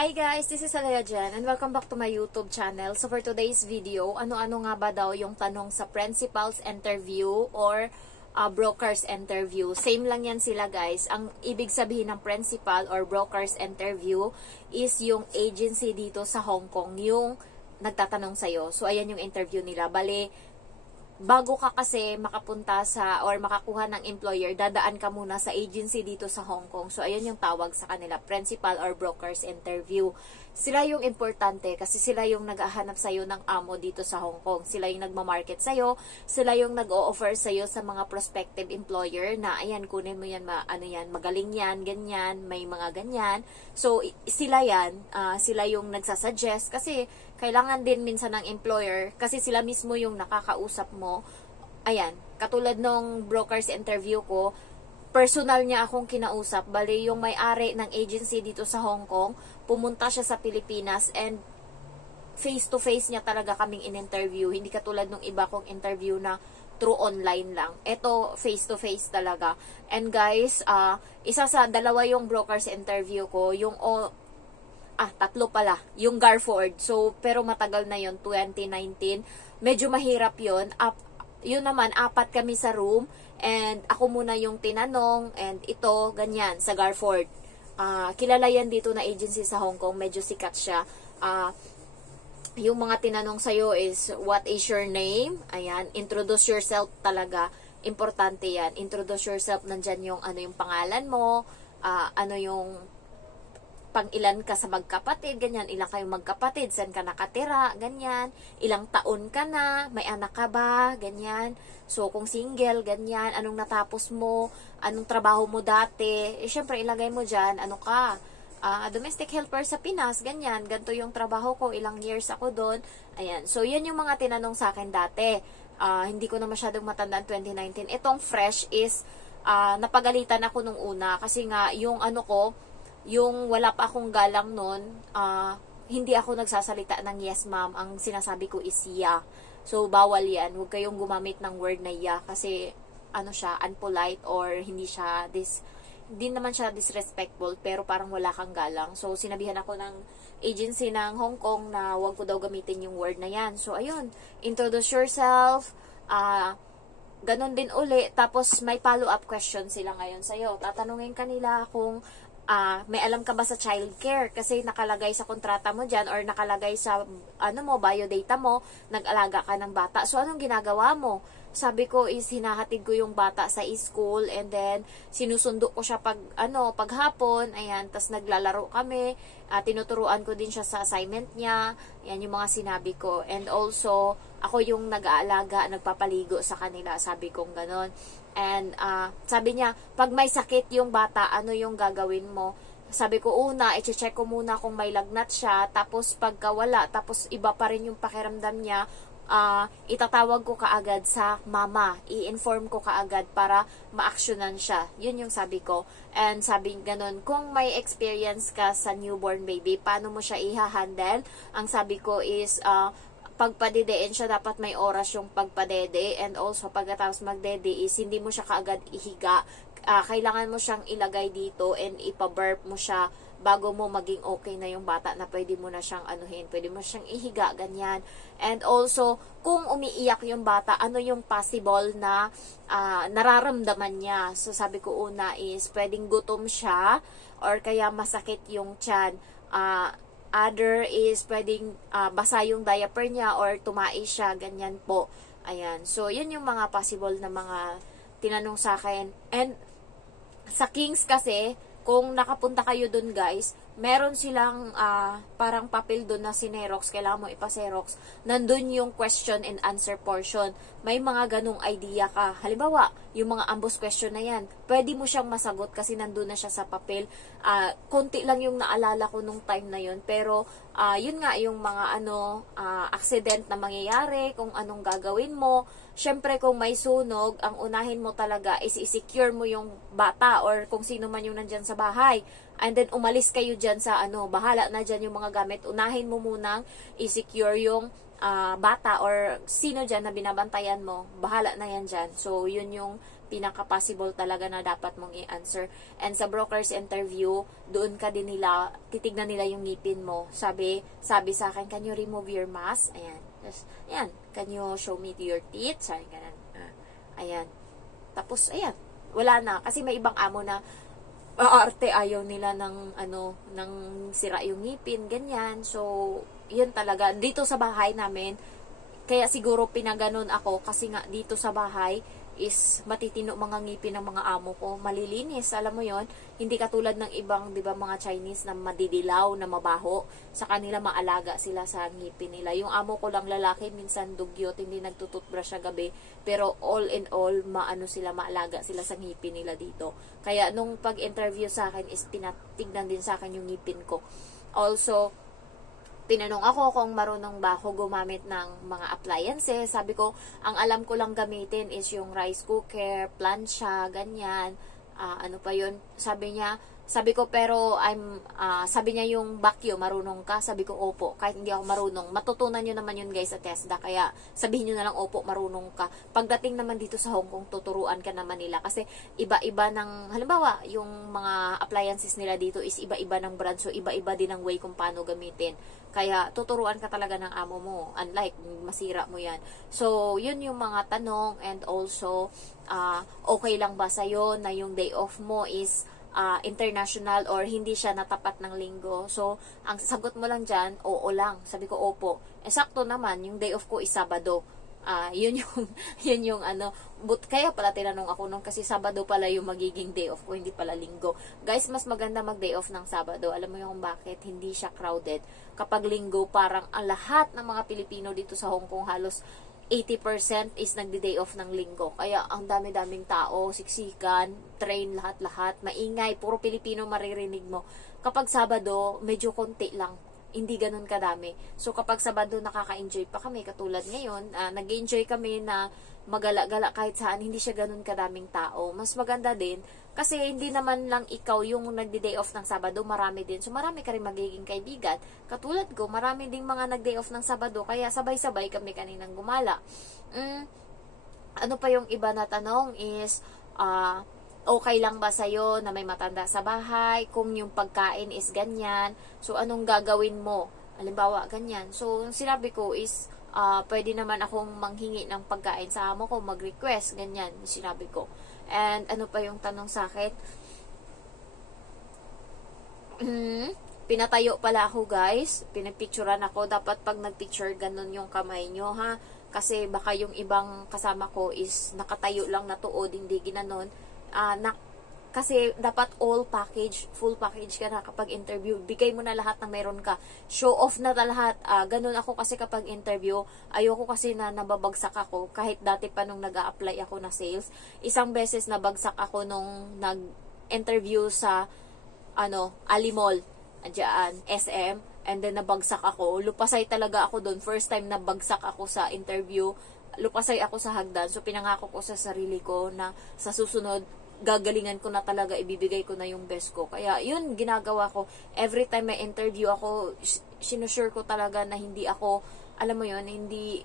Hi guys, this is Alea Jen and welcome back to my YouTube channel. So for today's video, ano-ano nga ba daw yung tanong sa principal's interview or broker's interview? Same lang yan sila guys. Ang ibig sabihin ng principal or broker's interview is yung agency dito sa Hong Kong, yung nagtatanong sa'yo. So ayan yung interview nila. Bale, bago ka kasi makapunta sa or makakuha ng employer, dadaan ka muna sa agency dito sa Hong Kong. So, ayun yung tawag sa kanila, principal or broker's interview. Sila yung importante kasi sila yung nag-ahanap sa'yo ng amo dito sa Hong Kong. Sila yung nagmamarket sa'yo, sila yung nag-o-offer sa'yo sa mga prospective employer na, ayan, kunin mo yan, magaling yan, ganyan, may mga ganyan. So, sila yan, sila yung nagsasuggest kasi kailangan din minsan ng employer kasi sila mismo yung nakakausap mo. Ayan, katulad nung broker's interview ko, personal niya akong kinausap. Bali, yung may-ari ng agency dito sa Hong Kong, pumunta siya sa Pilipinas and face-to-face niya talaga kaming in-interview. Hindi katulad nung iba kong interview na through online lang. Ito, face-to-face talaga. And guys, isa sa dalawa yung broker's interview ko, yung tatlo pala, yung Garford. So, pero matagal na yon 2019. Medyo mahirap yon. Yun naman, 4 kami sa room. And ako muna yung tinanong. And ito, ganyan, sa Garford. Kilala yan dito na agency sa Hong Kong. Medyo sikat siya. Yung mga tinanong sa'yo is, what is your name? Ayan, introduce yourself talaga. Importante yan. Introduce yourself, nandyan yung, yung pangalan mo, ano yung pang-ilan ka sa magkapatid, ganyan, ilang kayong magkapatid, saan ka nakatira, ganyan, ilang taon ka na, may anak ka ba, ganyan, so kung single, ganyan, anong natapos mo, anong trabaho mo dati, syempre ilagay mo dyan, ano ka, domestic helper sa Pinas, ganyan, ganito yung trabaho ko, ilang years ako doon, ayan, so yan yung mga tinanong sa akin dati, hindi ko na masyadong matandaan 2019, itong fresh is, napagalitan ako nung una, kasi nga, yung yung wala pa akong galang nun, hindi ako nagsasalita ng yes ma'am. Ang sinasabi ko is yeah. So, bawal yan. Huwag kayong gumamit ng word na yeah kasi siya, unpolite or hindi naman siya disrespectful pero parang wala kang galang. So, sinabihan ako ng agency ng Hong Kong na huwag ko daw gamitin yung word na yan. So, ayun. Introduce yourself. Ganon din uli. Tapos, may follow-up question sila ngayon sa'yo. Tatanungin kanila kung may alam ka ba sa childcare? Kasi nakalagay sa kontrata mo dyan or nakalagay sa biodata mo, nag-alaga ka ng bata. So, anong ginagawa mo? Sabi ko is hinahatid ko yung bata sa school and then sinusundo ko siya paghapon, ayan, tas naglalaro kami, tinuturuan ko din siya sa assignment niya, yan yung mga sinabi ko. And also, ako yung nag-aalaga, nagpapaligo sa kanila, sabi kong ganon. And sabi niya, pag may sakit yung bata, ano yung gagawin mo? Sabi ko, i-check ko muna kung may lagnat siya, tapos pagka wala, tapos iba pa rin yung pakiramdam niya, itatawag ko kaagad sa mama, i-inform ko kaagad para ma-actionan siya. Yun yung sabi ko. And sabi ganun, kung may experience ka sa newborn baby, paano mo siya i-handle? Ang sabi ko is, pagpadedein siya, dapat may oras yung pagpadede, and also pagkatapos magdede is hindi mo siya kaagad ihiga. Kailangan mo siyang ilagay dito and ipa-burp mo siya bago mo maging okay na yung bata na pwede mo na siyang pwede mo siyang ihiga, ganyan. And also, kung umiiyak yung bata, ano yung possible na nararamdaman niya? So, sabi ko una is, pwedeng gutom siya or kaya masakit yung tiyan. Other is pwedeng basa yung diaper niya or tumai siya, ganyan po. Ayan. So, yun yung mga possible na mga tinanong sa akin. And sa Kings kasi, kung nakapunta kayo dun guys, meron silang parang papel dun na sinerox, kailangan mo ipa-xerox. Nandun yung question and answer portion. May mga ganong idea ka. Halimbawa, yung mga ambush question na yan, pwede mo siyang masagot kasi nandun na siya sa papel. Konti lang yung naalala ko nung time na yun. Pero, yun nga, yung mga accident na mangyayari, kung anong gagawin mo. Syempre, kung may sunog, ang unahin mo talaga is i-secure mo yung bata or kung sino man yung nandyan sa bahay. And then, umalis kayo dyan sa bahala na dyan yung mga gamit. Unahin mo munang i-secure yung bata or sino dyan na binabantayan mo. Bahala na yan dyan. So, yun yung pinaka-possible talaga na dapat mong i-answer. And sa broker's interview, doon ka din nila, titignan nila yung ngipin mo. Sabi sa akin, can you remove your mask? Ayan. Tapos, ayan, can you show me your teeth? Sabi ganun. Ayan. Tapos, ayan, wala na. Kasi may ibang amo na, arte, ayaw nila ng, ng sira yung ngipin, ganyan. So, yun talaga. Dito sa bahay namin, kaya siguro pinaganon ako kasi nga dito sa bahay is matitino mga ngipin ng mga amo ko. Malilinis, alam mo yon. Hindi katulad ng ibang, di ba, mga Chinese na madidilaw, na mabaho. Sa kanila maalaga sila sa ngipin nila. Yung amo ko lang lalaki, minsan dugyot, hindi nagtututbrush sa gabi. Pero all in all, maalaga sila sa ngipin nila dito. Kaya nung pag-interview sa akin is pinatignan din sa akin yung ngipin ko. Also, tinanong ako kung marunong ba ako gumamit ng mga appliances. Sabi ko, ang alam ko lang gamitin is yung rice cooker, plancha, ganyan. Ano pa yun? Sabi ko, pero sabi niya yung vacuum, marunong ka? Sabi ko, opo. Kahit hindi ako marunong. Matutunan nyo naman yun guys sa TESDA. Kaya sabihin nyo na lang, opo, marunong ka. Pagdating naman dito sa Hong Kong, tuturuan ka naman nila. Kasi iba-iba ng, halimbawa, yung mga appliances nila dito is iba-iba ng brand. So, iba-iba din ang way kung paano gamitin. Kaya tuturuan ka talaga ng amo mo. Unlike, masira mo yan. So, yun yung mga tanong. And also, okay lang ba sa'yo na yung day off mo is international or hindi siya natapat ng linggo? So, ang sagot mo lang dyan, oo lang. Sabi ko, opo. Sakto naman, yung day off ko is Sabado. Yun yung kaya pala tinanong ako nung kasi Sabado pala yung magiging day off ko, hindi pala linggo. Guys, mas maganda mag day off ng Sabado. Alam mo yung bakit? Hindi siya crowded. Kapag linggo, parang ang lahat ng mga Pilipino dito sa Hong Kong, halos 80% is nagdi-day off ng linggo. Kaya ang dami-daming tao, siksikan, train, lahat-lahat, maingay, puro Pilipino maririnig mo. Kapag Sabado, medyo konti lang. Hindi ganun kadami. So, kapag Sabado, nakaka-enjoy pa kami. Katulad ngayon, nag-enjoy kami na magala-gala kahit saan. Hindi siya ganun kadaming tao. Mas maganda din. Kasi hindi naman lang ikaw yung nagdi-day off ng Sabado. Marami din. So, marami ka rin magiging kaibigan. Katulad ko, marami ding mga nag-day off ng Sabado. Kaya sabay-sabay kami kaninang gumala. Ano pa yung iba na tanong is, okay lang ba sa'yo na may matanda sa bahay? Kung yung pagkain is ganyan, so anong gagawin mo? Halimbawa, ganyan. So, sinabi ko is, pwede naman akong manghingi ng pagkain sa amo ko, mag-request, ganyan, sinabi ko. And ano pa yung tanong sa akin? Pinatayo pala ako guys, pinapicturean ako. Dapat pag nagpicture, ganun yung kamay nyo ha. Kasi baka yung ibang kasama ko is nakatayo lang na tuod, hindi ginanon. Kasi dapat all package, full package ka na kapag interview. Bigay mo na lahat na meron ka. Show off na lahat. Ganun ako kasi kapag interview. Ayoko kasi na nababagsak ako. Kahit dati pa nung nag-a-apply ako na sales. Isang beses nabagsak ako nung nag-interview sa Ali Mall. Diyan, SM. And then nabagsak ako. Lupasay talaga ako doon. First time nabagsak ako sa interview. Lupasay ako sa hagdan. So pinangako ko sa sarili ko na sa susunod, gagalingan ko na talaga, ibibigay ko na yung best ko. Kaya, yun, ginagawa ko. Every time may interview ako, sinusure ko talaga na hindi ako, alam mo yun, hindi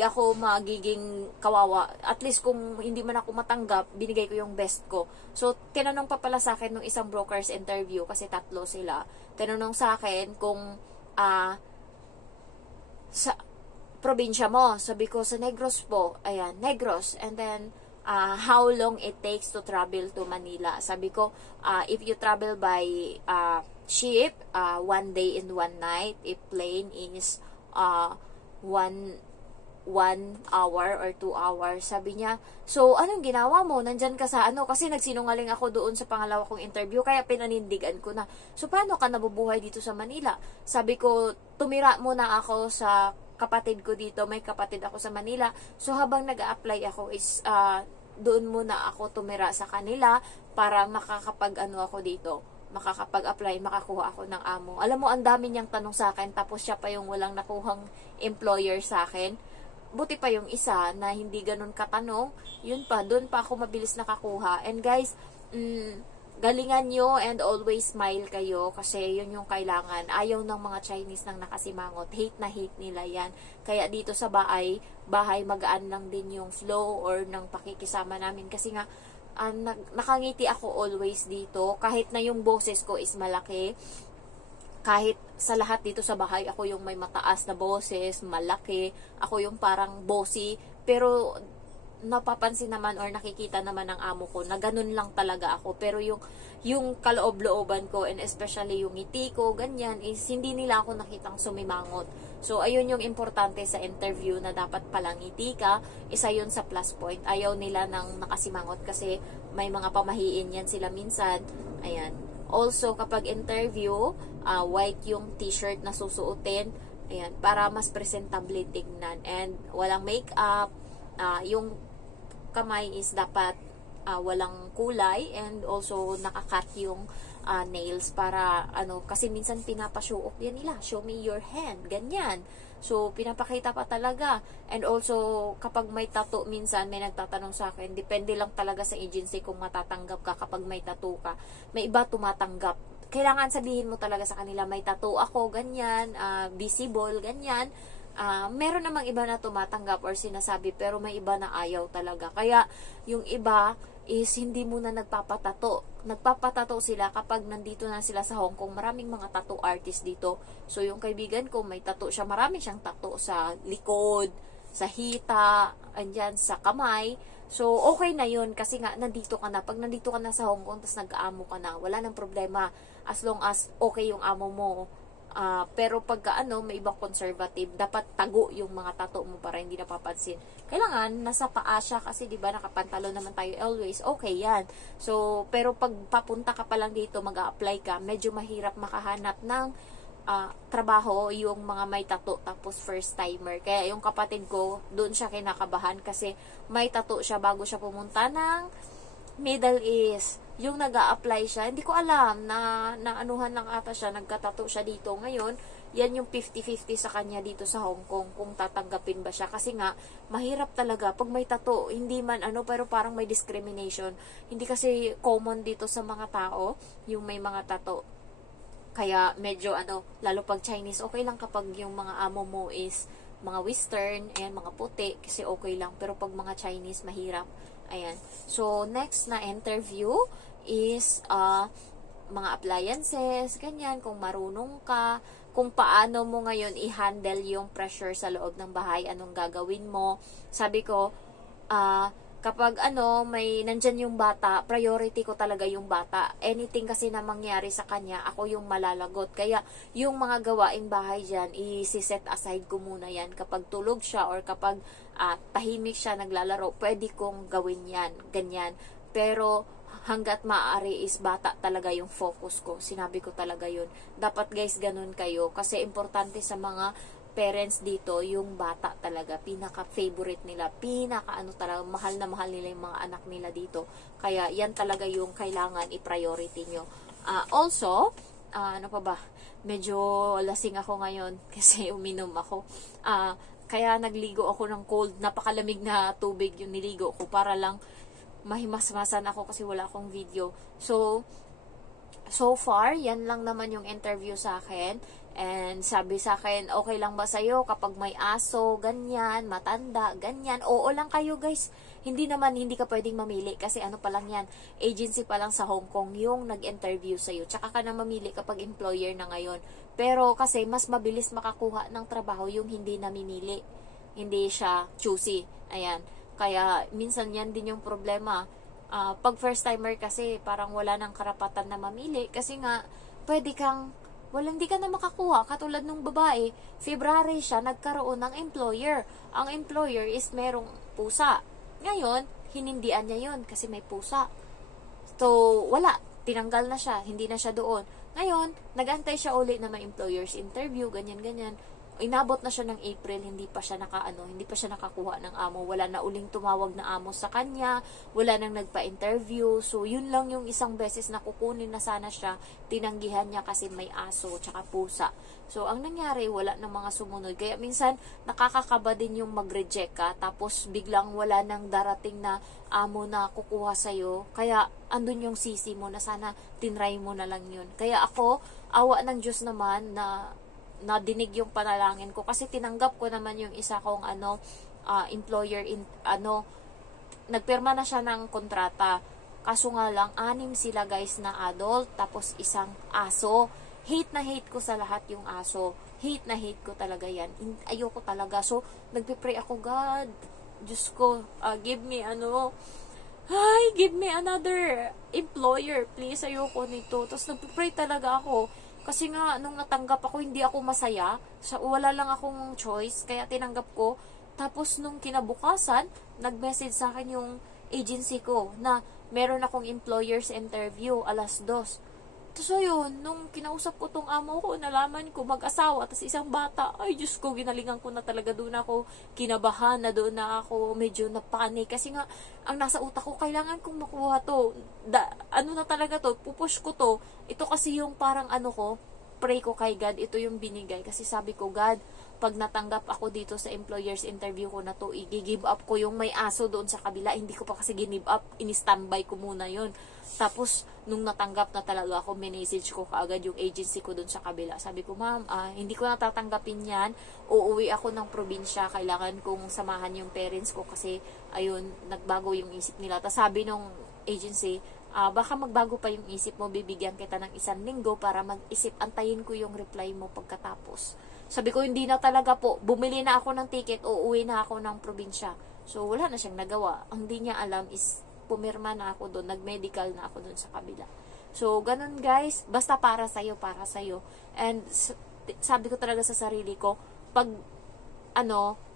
ako magiging kawawa. At least kung hindi man ako matanggap, binigay ko yung best ko. So, tinanong pa pala sa akin nung isang broker's interview, kasi 3 sila. Tinanong sa akin kung, sa probinsya mo. Sabi ko, sa Negros po. Ayan, Negros. And then, how long it takes to travel to Manila. Sabi ko, if you travel by ship, 1 day and 1 night. If plane is 1 hour or 2 hours. Sabi niya, so anong ginawa mo? Nandyan ka sa kasi nagsinungaling ako doon sa pangalawa kong interview, kaya pinanindigan ko na. So paano ka nabubuhay dito sa Manila? Sabi ko, tumira muna ako sa kapatid ko dito. May kapatid ako sa Manila. So habang nag-a-apply ako is doon muna ako tumira sa kanila para ako dito, makakapag-apply, makakuha ako ng amo. Alam mo, ang dami niyang tanong sa akin, tapos siya pa yung walang nakuhang employer sa akin. Buti pa yung isa na hindi ganun katanong, yun pa, doon pa ako mabilis nakakuha. And guys, galingan nyo and always smile kayo kasi yun yung kailangan. Ayaw ng mga Chinese nang nakasimangot. Hate na hate nila yan. Kaya dito sa bahay magaan lang din yung flow or ng pakikisama namin kasi nga nakangiti ako always dito. Kahit na yung boses ko is malaki, kahit sa lahat dito sa bahay, ako yung may mataas na boses, malaki, ako yung parang bossy, pero napapansin naman or nakikita naman ng amo ko na ganun lang talaga ako. Pero yung kaloob-looban ko and especially yung ngiti ko, ganyan, is hindi nila ako nakitang sumimangot. So, ayun yung importante sa interview na dapat palang ngiti ka. Isa yun sa plus point. Ayaw nila ng nakasimangot kasi may mga pamahiin yan sila minsan. Ayan. Also, kapag interview, white yung t-shirt na susuotin. Ayan, para mas presentable tignan. And walang makeup. Yung kamay is dapat walang kulay and also nakakat yung nails para kasi minsan pinapa-show off yan nila, show me your hand, ganyan. So pinapakita pa talaga. And also kapag may tattoo, minsan may nagtatanong sa akin, depende lang talaga sa agency kung matatanggap ka kapag may tattoo ka. May iba tumatanggap, kailangan sabihin mo talaga sa kanila, may tattoo ako, ganyan, visible, ganyan. Meron namang iba na tumatanggap or sinasabi, pero may iba na ayaw talaga. Kaya yung iba is hindi muna nagpapatato. Nagpapatato sila kapag nandito na sila sa Hong Kong. Maraming mga tattoo artist dito. So yung kaibigan ko, may tattoo siya. Marami siyang tattoo sa likod, sa hita, andyan, sa kamay. So okay na yun kasi nga nandito ka na. Pag nandito ka na sa Hong Kong, tapos nag-aamo ka na, wala nang problema as long as okay yung amo mo. Pero pagka may ibang conservative, dapat tago yung mga tattoo mo para hindi napapansin. Kailangan nasa paa siya kasi 'di ba nakapantalo naman tayo always. Okay 'yan. So, pero pag papunta ka pa lang dito, mag-a-apply ka, medyo mahirap makahanap ng trabaho yung mga may tattoo tapos first timer. Kaya yung kapatid ko, doon siya kinakabahan kasi may tattoo siya bago siya pumunta ng Middle East. Yung nag-a-apply siya, hindi ko alam na anuhan lang ata siya, nagkatato siya dito. Ngayon, yan yung 50-50 sa kanya dito sa Hong Kong kung tatanggapin ba siya. Kasi nga, mahirap talaga pag may tato, hindi man pero parang may discrimination. Hindi kasi common dito sa mga tao, yung may mga tato. Kaya medyo lalo pag Chinese, okay lang kapag yung mga amo mo is mga Western, ayan, mga puti, kasi okay lang. Pero pag mga Chinese, mahirap. Ayan. So, next na interview is mga appliances, ganyan, kung marunong ka, kung paano mo ngayon i-handle yung pressure sa loob ng bahay, anong gagawin mo. Sabi ko, kapag may nandyan yung bata, priority ko talaga yung bata. Anything kasi na mangyari sa kanya, ako yung malalagot. Kaya yung mga gawaing bahay dyan, i-set aside ko muna yan. Kapag tulog siya or kapag tahimik siya naglalaro, pwede kong gawin yan, ganyan. Pero hanggat maaari is bata talaga yung focus ko. Sinabi ko talaga yun. Dapat guys, ganun kayo. Kasi importante sa mga parents dito, yung bata talaga, pinaka-favorite nila, talaga, mahal na mahal nila yung mga anak nila dito. Kaya, yan talaga yung kailangan i-priority nyo. Also, ano pa ba? Medyo lasing ako ngayon kasi uminom ako. Kaya nagligo ako ng cold, napakalamig na tubig yung niligo ko para lang mahimasmasan ako kasi wala akong video. So far, yan lang naman yung interview sa akin. And sabi sa akin, okay lang ba sa'yo kapag may aso, ganyan, matanda, ganyan. Oo lang kayo guys. Hindi ka pwedeng mamili kasi pa lang yan, agency pa lang sa Hong Kong yung nag-interview sa'yo. Tsaka ka na mamili kapag employer na ngayon. Pero kasi mas mabilis makakuha ng trabaho yung hindi namimili. Hindi siya choosy. Ayan. Kaya minsan yan din yung problema. Pag first timer kasi parang wala nang karapatan na mamili kasi nga hindi ka na makakuha. Katulad nung babae, February siya nagkaroon ng employer. Ang employer is merong pusa. Ngayon, hinindian niya yun kasi may pusa. So, wala. Tinanggal na siya. Hindi na siya doon. Ngayon, nag-antay siya ulit na may employer's interview, ganyan-ganyan. inabot na siya ng April, hindi pa siya nakakuha ng amo. Wala na uling tumawag na amo sa kanya, wala nang nagpa-interview. So, yun lang yung isang beses na kukunin na sana siya, tinanggihan niya kasi may aso, tsaka pusa. So, ang nangyari, wala nang mga sumunod. Kaya minsan, nakakakaba din yung mag-reject ka, tapos biglang wala nang darating na amo na kukuha sa'yo. Kaya, andun yung sisi mo na sana tinry mo na lang yun. Kaya ako, awa ng Diyos naman na dinig yung panalangin ko kasi tinanggap ko naman yung isa kong employer nagpirma na siya ng kontrata, kaso nga lang 6 sila guys na adult, tapos isang aso. Hate na hate ko sa lahat yung aso, hate na hate ko talaga yan, ayoko talaga. So nagpe-pray ako, God, Diyos ko, give me give me another employer please, ayoko nito. Tapos nagpe-pray talaga ako. Kasi nga, nung natanggap ako, hindi ako masaya. Wala lang akong choice, kaya tinanggap ko. Tapos, nung kinabukasan, nag-message sa akin yung agency ko na meron akong employer's interview, 2:00. Tapos, ayun, nung kinausap ko tong amo ko, nalaman ko mag-asawa, tapos isang bata. Ay, Diyos ko, ginalingan ko na talaga. Doon ako kinabahan, na doon na ako medyo napanik. Kasi nga, ang nasa utak ko, kailangan kong makuha to. Na talaga to, pupush ko to. Ito kasi yung parang pray ko kay God, ito yung binigay. Kasi sabi ko, God, pag natanggap ako dito sa employer's interview ko na to, i-give up ko yung may aso doon sa kabila. Hindi ko pa kasi give up, ini-standby ko muna yun. Tapos, nung natanggap na talaga ako, minessage ko kaagad yung agency ko doon sa kabila. Sabi ko, ma'am, hindi ko natatanggapin yan. Uuwi ako ng probinsya. Kailangan kong samahan yung parents ko kasi, ayun, nagbago yung isip nila. Tapos sabi nung agency, baka magbago pa yung isip mo, bibigyan kita ng 1 linggo para mag-isip, antayin ko yung reply mo pagkatapos. Sabi ko, hindi na talaga po. Bumili na ako ng ticket, uuwi na ako ng probinsya. So, wala na siyang nagawa. Ang di niya alam is, pumirma na ako doon, nag-medical na ako doon sa kabila. So, ganun guys, basta para sa'yo, para sa'yo. And, sabi ko talaga sa sarili ko, pag,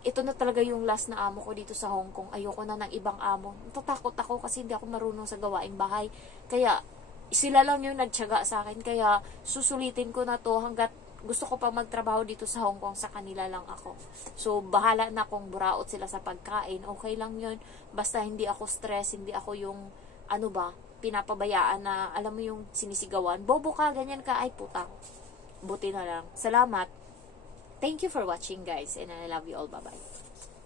ito na talaga yung last na amo ko dito sa Hong Kong, ayoko na ng ibang amo. Natatakot ako kasi hindi ako marunong sa gawaing bahay. Kaya, sila lang yung nagtiyaga sa akin. Kaya, susulitin ko na to hanggat gusto ko pa magtrabaho dito sa Hong Kong, sa kanila lang ako. So, bahala na kung buraot sila sa pagkain. Okay lang yun. Basta hindi ako stress, hindi ako yung, pinapabayaan na, alam mo yung sinisigawan. Bobo ka, ganyan ka, ay puta. Buti na lang. Salamat. Thank you for watching guys, and I love you all. Bye-bye.